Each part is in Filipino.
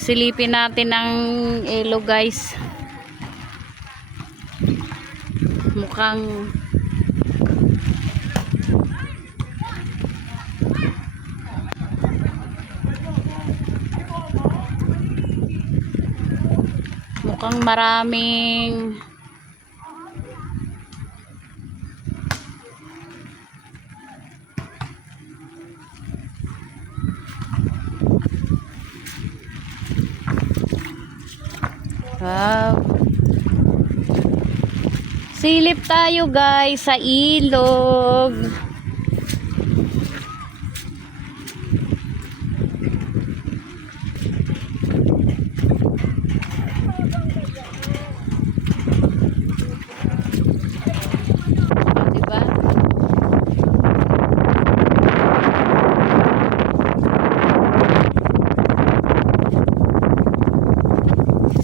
Silipin natin ang ilog, guys. Mukhang maraming wow. Silip tayo, guys, sa ilog. Diba?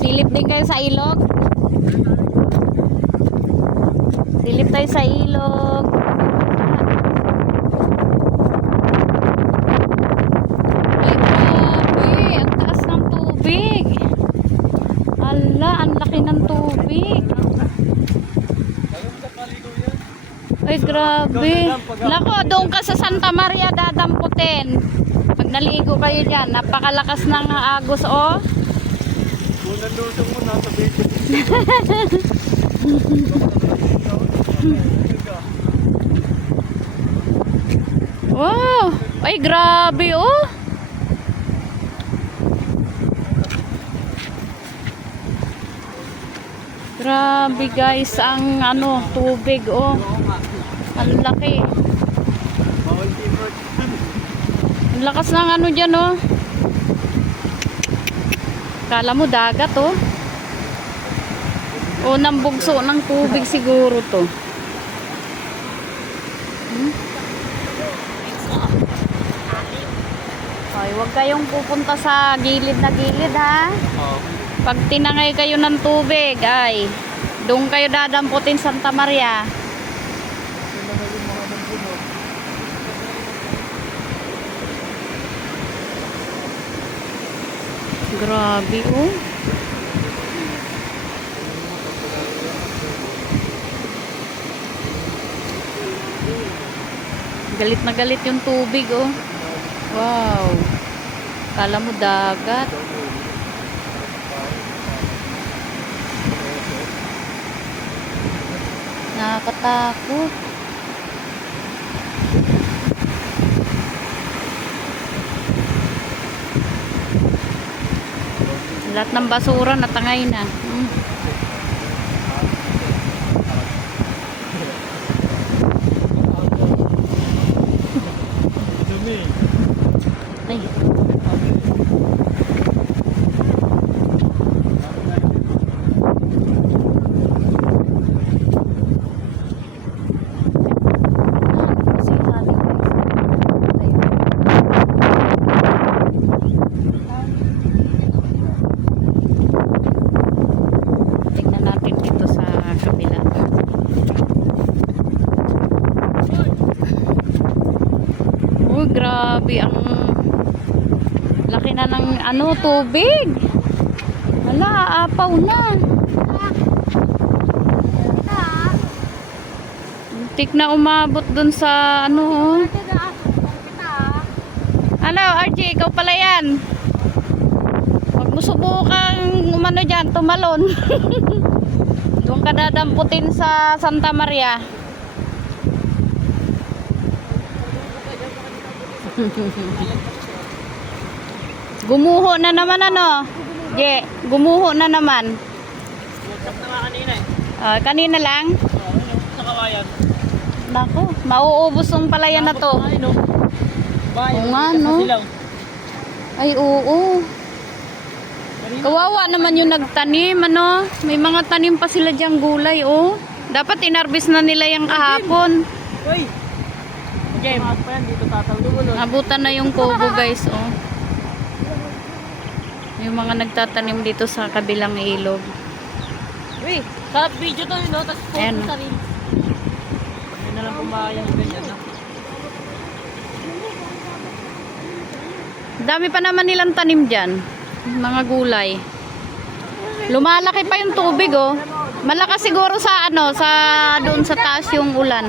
Silip din kayo sa ilog. Silip tayo sa ilog. Ay, grabe. Ang taas ng tubig. Ala, ang laki ng tubig. Ay, grabe. Lako, doon ka sa Santa Maria dadamputin. Pag naligo kayo dyan, napakalakas ng agos, oh. Unang lusong mo, nasa video. Wow! Ay, grabe, oh! Grabe, guys, ang ano, tubig, oh. Ang laki. Ang lakas ng ano dyan, oh. Kala mo dagat, oh. Unang bugso ng tubig siguro to. Ay, huwag kayong pupunta sa gilid na gilid, ha. Pag tinangay kayo ng tubig, ay doon kayo dadamputin Santa Maria. Grabe, oh. Galit na galit yung tubig, oh. Wow. Kala mo dagat. Nakakatakot. Lahat ng basura natangay na. Ay. Tingnan natin dito sa kabila. Oh, grabe ang laki na ng ano, tubig. Wala, aapaw na. Muntik na umabot dun sa ano, oh. Ano, RJ, ikaw pala yan. Huwag mo subukang umano dyan, tumalon. Doon ka dadamputin sa Santa Maria. Gumuho na naman, ano? Gumuho na naman. Nagsak na nga kanina eh. Kanina lang? Sa kawayan. Naku, mauubos yung palayan na to. Oo nga, no? Ay, oo. Kawawa naman yung nagtanim, ano? May mga tanim pa sila diyang gulay, oh. Dapat inarbis na nila yung kahapon. Uy! Okay, pa yan, dito tatawid. Abutan na yung kubo, guys, oh. Yung mga nagtatanim dito sa kabilang ilog. Uy! Sarap video to yun, no? Tapos Ayan, sa rin. Hindi na lang kumain yung ganyan, no? Dami pa naman nilang tanim dyan. mga gulay. Lumalaki pa yung tubig oh. Malakas siguro sa ano, sa doon sa taas yung ulan.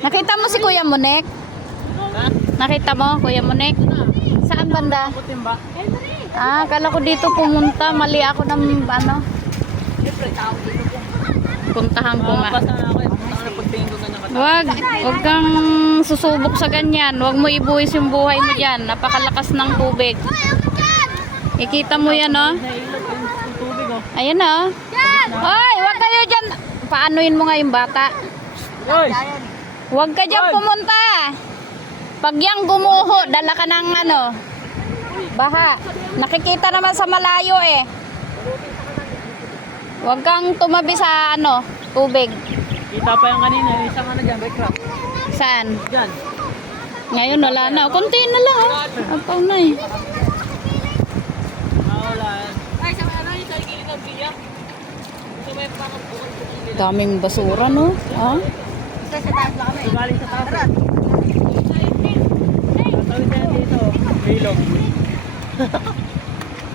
Nakita mo si Kuya Monek? Ha? Nakita mo Kuya Monek? Saan banda? Putin ba? Ah, kala ko dito pumunta. Mali ako ng ano. Puntahan ko nga. Basta na ako eh. Punta ka na pagtingin ko ganyan kataas. Wag kang susubok sa ganyan. Wag mo ibuwis yung buhay mo dyan. Napakalakas ng tubig. Ikita mo yan, oh. Nailog yung tubig oh. Ayan, oh. Hoy, wag kayo dyan. Paanoin mo nga yung bata? Yoy! Wag ka dyan pumunta. Pag yan gumuho, dala ka ng ano, baha. Nakikita naman sa malayo eh. Wag kang tumabi sa ano, tubig. Kita pa yung kanina. Yung isang ano dyan, background. Saan? Dyan. Ngayon wala na. Kunti na lang, oh. Apaw na eh. Maulan. Ay, sa ano yung sa gilid ng biya? Ito may pakapukol sa gilid. Daming basura, no? Ah? Galing sa taas. Tatawid yan dito. Ilog.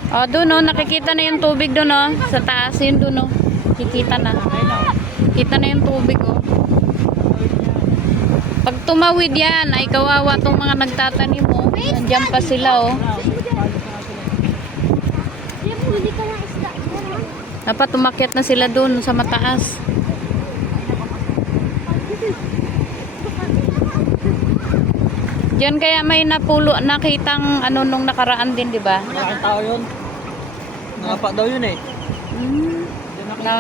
Oh, doon, oh. Nakikita na yung tubig doon, oh. Sa taas yun doon, oh. Kikita na. Kita na yung tubig, oh. Pag tumawid yan, ay kawawa tong mga nagtatanim, oh. Nandiyan pa sila, oh. Dapat umakyat na sila doon sa mataas. Diyan kaya may nakitang ano nung nakaraan din, di ba? Malaking tao yun. Nakapa daw yun eh.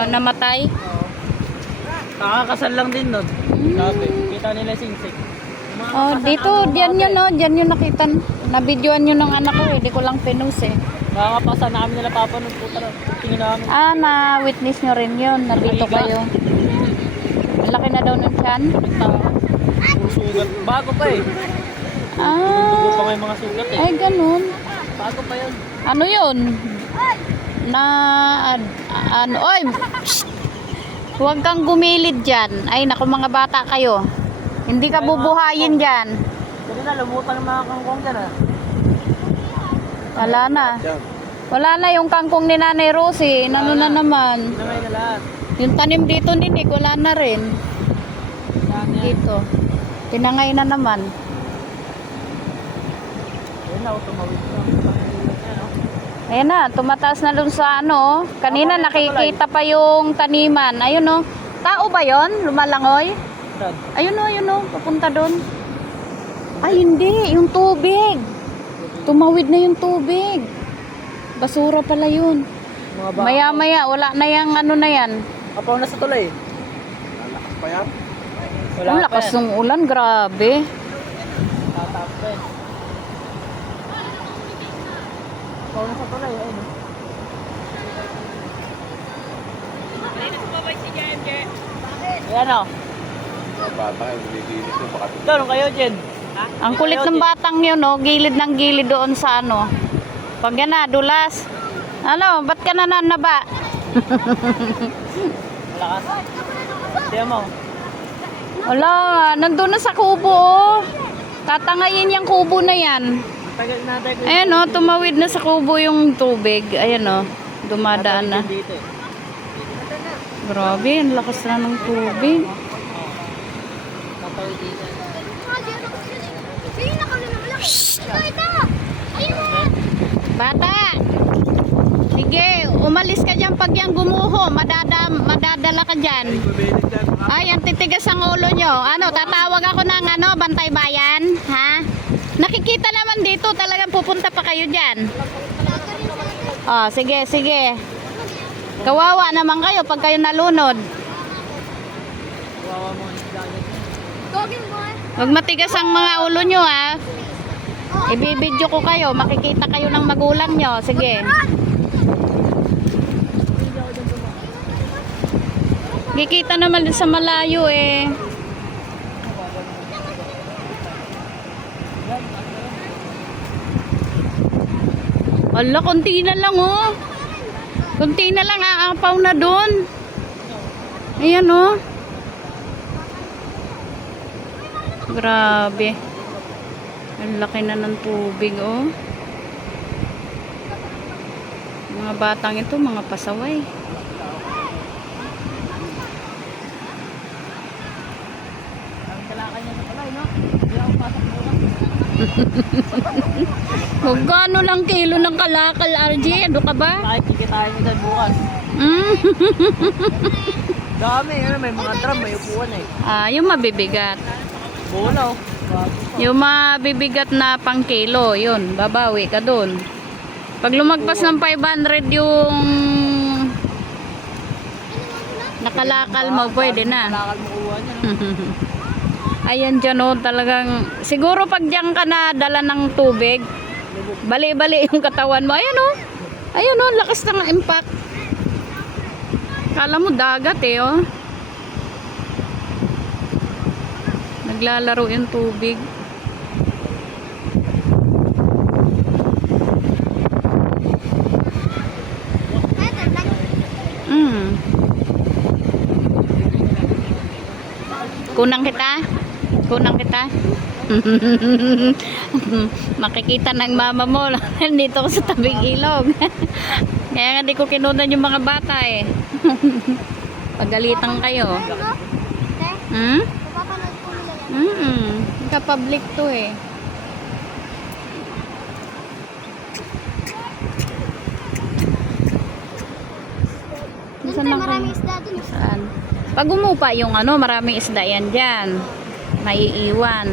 Namatay. Oo. Nakakasal lang din nun. Sabi, kita nila singsik. Oh, dito, diyan yun, no? Diyan yun nakita. Nabidyoan yun ng anak ko, eh. Di ko lang pinus, eh. Nakakapasan na kami nila papa nung puta na. Tingin namin. Ah, na-witness nyo rin yun. Nandito kayo. Malaki na daw ng tiyan. Sugat. Bago pa eh. Tugo pa Ah, may mga sugat eh. ay ganun. Bago pa yun. Ano yun? Ano, oy! Psst! Huwag kang gumilid dyan. Ay, naku mga bata kayo. Hindi ka bubuhayin dyan. Kasi na, lumutang yung mga kangkong dyan ah. Wala na. Wala na yung kangkong ni Nanay Rosie. Nano na naman. Namay na lahat. Yung tanim dito ninig, wala na rin. Saan yan? Dito. Tinangay na naman. Ayun na, tumawid na. Ayan na, tumataas na dun sa ano. Kanina nakikita pa yung taniman. Ayun o. Tao ba yon? Lumalangoy? Saan? Ayun o. Papunta dun. Ay, hindi. Yung tubig. Tumawid na yung tubig. Basura pala yun. Mga baka. Maya-maya, wala na yung ano na yan. Kapaw na sa tulay. Lalakas pa yan? Wala Ang pa lakas yan. ng ulan, grabe. Tataas pa yan. Kapaw na sa tulay. Ayun. Ayan o. Bata kayo, nililinis ko baka Doon kayo, Jen. Ang kulit ng batang yun, no? Gilid ng gilid doon sa ano. Pag yan na, dulas. Ano, ba't ka na nanaba? Malakas. Tiyan mo. Wala, nandun na sa kubo, oh. Tatangayin yung kubo na yan. Tagal na tayo. Ayan, oh, tumawid na sa kubo yung tubig. Ayan, oh, dumadaan na. Dito eh. Grabe, ang lakas na ng tubig. Tatawid dito. Bata! Sige, umalis ka dyan pag yan gumuho. Madadala ka dyan. Ay, ang titigas ang ulo nyo. Ano, tatawag ako ng ano, bantay bayan? Ha? Nakikita naman dito, talagang pupunta pa kayo dyan. Oh, sige, sige. Kawawa naman kayo pag kayo nalunod. Kawawa mo ang dagat. Huwag matigas ang mga ulo nyo, ha. Ibibidyo ko kayo, makikita kayo ng magulang nyo. Sige. Kikita naman din sa malayo, eh. Ala, konti na lang, oh. Konti na lang, aapaw na doon. Ayan, oh. Grabe. Ang laki na ng tubig, oh. Mga batang ito, mga pasaway. Ang kalakal niya sa palay, no? Hindi ako pasok bukas. Magkano lang kilo ng kalakal, RJ? Ano ka ba? Kahit kikitain niyo dyan bukas. Mm. Dami, ano, may mga drum, may upuan eh. Yung mabibigat. Bulaw. Yung mabibigat na pang kilo, yun, babawi ka dun. Pag lumagpas ng 500 yung nakalakal mo, pwede na. Kalakal mo kuha niya, no? Ayan dyan o, talagang, siguro pag dyan ka na dala ng tubig, bali-bali yung katawan mo. Ayan o, lakas ng impact. Kala mo dagat eh oh. Naglalaro yung tubig. Kunang kita? Kunang kita? Makikita ng mama mo dito ko sa tabing ilog. Kaya nga di ko kinunan yung mga bata eh. Pagalitan kayo. Hmm? Ka-public to eh. Maraming isda dun. Saan? Pag umupa yung maraming isda yan dyan. Maiiwan.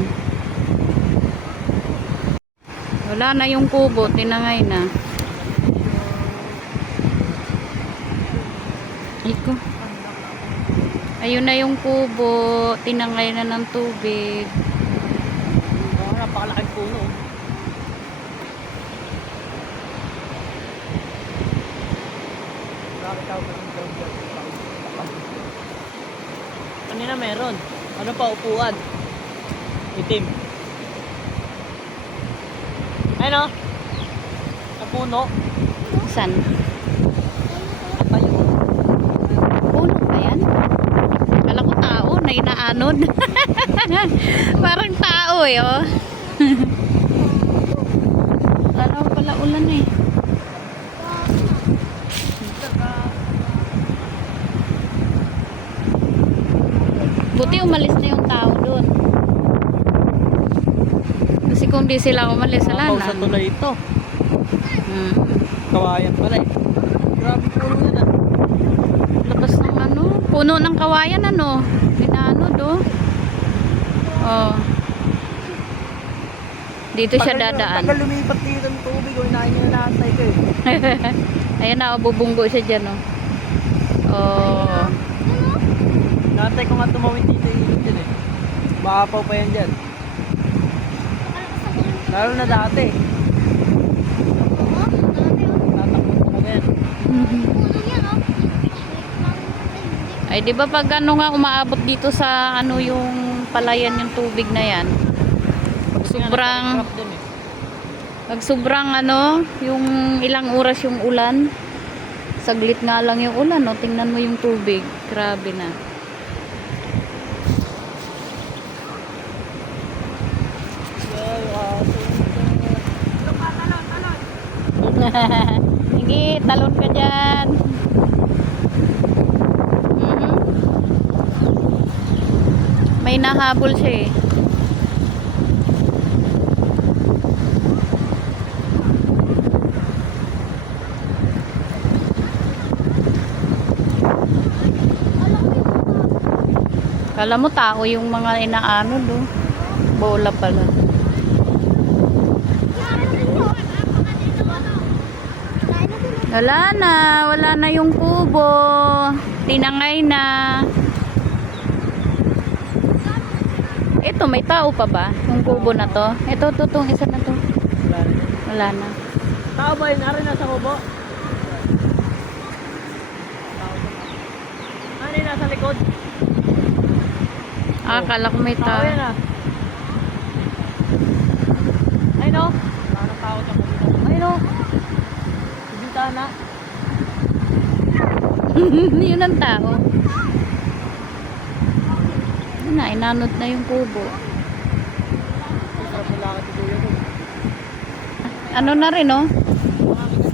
Wala na yung kubo, tinangay na. Iko. Ayun na yung kubo, tinangay na ng tubig. Napakalaking puno. Kanina meron. Ano pa, upuan? Itim. Ayun o. Sa puno. Saan? Kapayo. Puno ba yan? Kala ko tao na inaanod. Parang tao eh oh. Kala ko pala ulan eh. Buti umalis na yung tao doon. Kasi kung di sila umalis, wala Sa na. tulay ito. Kawayan pala eh. Grabe puno yan ah. Labas ng puno ng kawayan Inaanod oh. Oh. Dito siya dadaan. Tagal lumipat dito ng tubig o inahin nyo na naantay ko eh. Ayan na, bubunggo siya dyan oh. Oh. Naantay ko nga tumawin dito yung dyan eh. Maapaw pa yan dyan. Lalo na dati. Tatakot ko yan. Ay, di ba pag nga umaabot dito sa yung palayan yung tubig na yan. Pag sobrang yung ilang oras yung ulan. Saglit nga lang yung ulan, no? Tingnan mo yung tubig. Grabe na. Sige, talon ka dyan. May nahabol siya eh. Kala mo tao yung mga inaano do. Bola pala. Wala na yung kubo. Tinangay na. Ito, may tao pa ba? Yung kubo na to. Ito, itong isa na to. Wala na. Tao ba yun? Ari nasa kubo? Ano yun nasa likod? Akala ko may Tao tao. yan ah. Ay no. Wala na tao sa kubo. Ay no. Bintana. Yun ang tao. Yun na, inanod na yung kubo. Sarap na lakad si Kuya doon. Ano na rin, oh? Makakita